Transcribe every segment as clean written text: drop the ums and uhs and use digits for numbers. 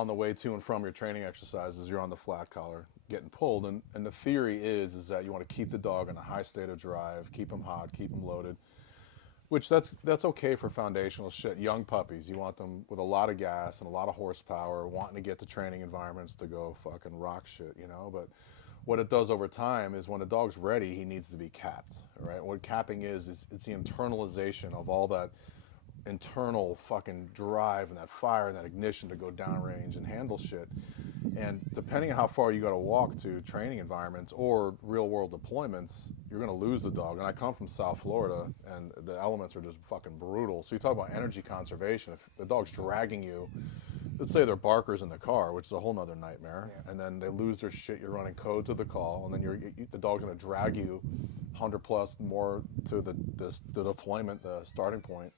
on the way to and from your training exercises, you're on the flat collar getting pulled. And the theory is that you want to keep the dog in a high state of drive, keep them hot, keep them loaded, which that's okay for foundational shit. Young puppies, you want them with a lot of gas and a lot of horsepower, wanting to get to training environments to go fucking rock shit, you know? But what it does over time is when a dog's ready, he needs to be capped, right? What capping is it's the internalization of all that internal fucking drive and that fire and that ignition to go downrange and handle shit. And depending on how far you got to walk to training environments or real world deployments, you're going to lose the dog. And I come from South Florida, and the elements are just fucking brutal. So you talk about energy conservation. If the dog's dragging you, let's say they're barkers in the car, which is a whole nother nightmare, and then they lose their shit, you're running code to the call, and then the dog's going to drag you 100 plus more to the deployment, the starting point.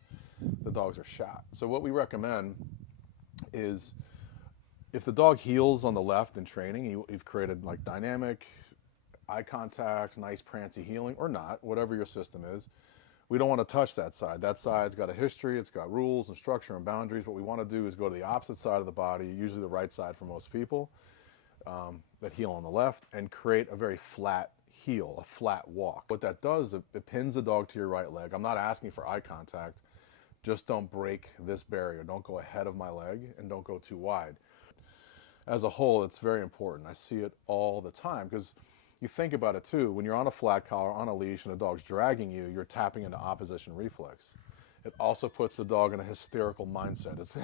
The dogs are shot. So what we recommend is, if the dog heels on the left in training, you've created like dynamic, eye contact, nice prancy heeling, or not, whatever your system is. We don't want to touch that side. That side's got a history, it's got rules and structure and boundaries. What we want to do is go to the opposite side of the body, usually the right side for most people, that heel on the left, and create a very flat heel, a flat walk. What that does, it pins the dog to your right leg. I'm not asking for eye contact. Just don't break this barrier. Don't go ahead of my leg, and don't go too wide. As a whole, it's very important. I see it all the time, because you think about it too. When you're on a flat collar, on a leash, and a dog's dragging you, you're tapping into opposition reflex. It also puts the dog in a hysterical mindset. It's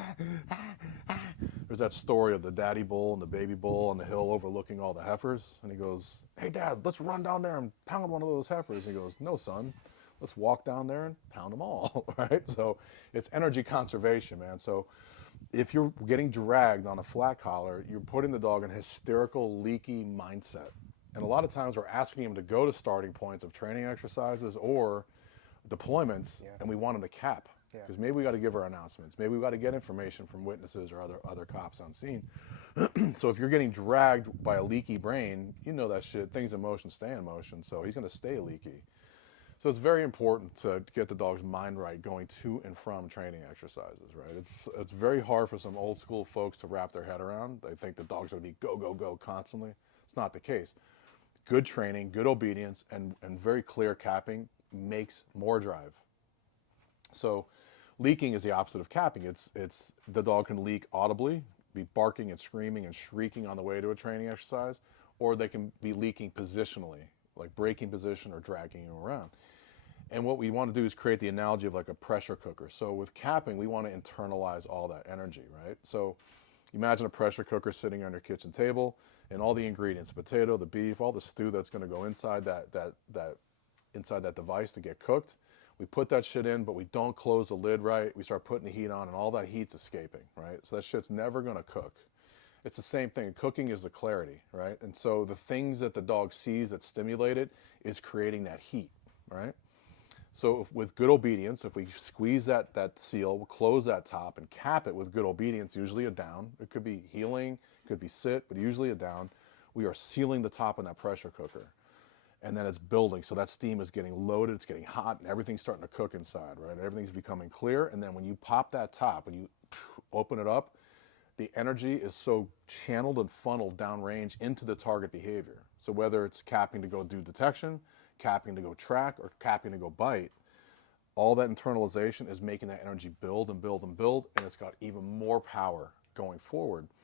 there's that story of the daddy bull and the baby bull on the hill overlooking all the heifers, and he goes, "Hey Dad, let's run down there and pound one of those heifers." And he goes, "No, son. Let's walk down there and pound them all," right? So it's energy conservation, man. So if you're getting dragged on a flat collar, you're putting the dog in a hysterical, leaky mindset. And a lot of times we're asking him to go to starting points of training exercises or deployments, and we want him to cap. Because maybe we got to give our announcements. Maybe we got to get information from witnesses or other cops on scene. So if you're getting dragged by a leaky brain, you know that shit. Things in motion stay in motion. So he's going to stay leaky. So it's very important to get the dog's mind right going to and from training exercises, right? It's very hard for some old school folks to wrap their head around. They think the dog's going to be go, go, go constantly. It's not the case. Good training, good obedience, and very clear capping makes more drive. So leaking is the opposite of capping. It's the dog can leak audibly, be barking and screaming and shrieking on the way to a training exercise, or they can be leaking positionally, like breaking position or dragging you around. And what we want to do is create the analogy of like a pressure cooker. So with capping, we want to internalize all that energy, right? So imagine a pressure cooker sitting on your kitchen table, and all the ingredients, the potato, the beef, all the stew that's going to go inside inside that device to get cooked. We put that shit in, but we don't close the lid right. We start putting the heat on, and all that heat's escaping, right? So that shit's never going to cook. It's the same thing. Cooking is the clarity, right? And so the things that the dog sees that stimulate it is creating that heat, right? So with good obedience, if we squeeze that seal, we'll close that top and cap it with good obedience, usually a down. It could be heeling, it could be sit, but usually a down. We are sealing the top on that pressure cooker. And then it's building. So that steam is getting loaded, it's getting hot, and everything's starting to cook inside, right? Everything's becoming clear. And then when you pop that top and you open it up, the energy is so channeled and funneled downrange into the target behavior. So whether it's capping to go do detection, capping to go track, or capping to go bite, all that internalization is making that energy build and build and build, and it's got even more power going forward.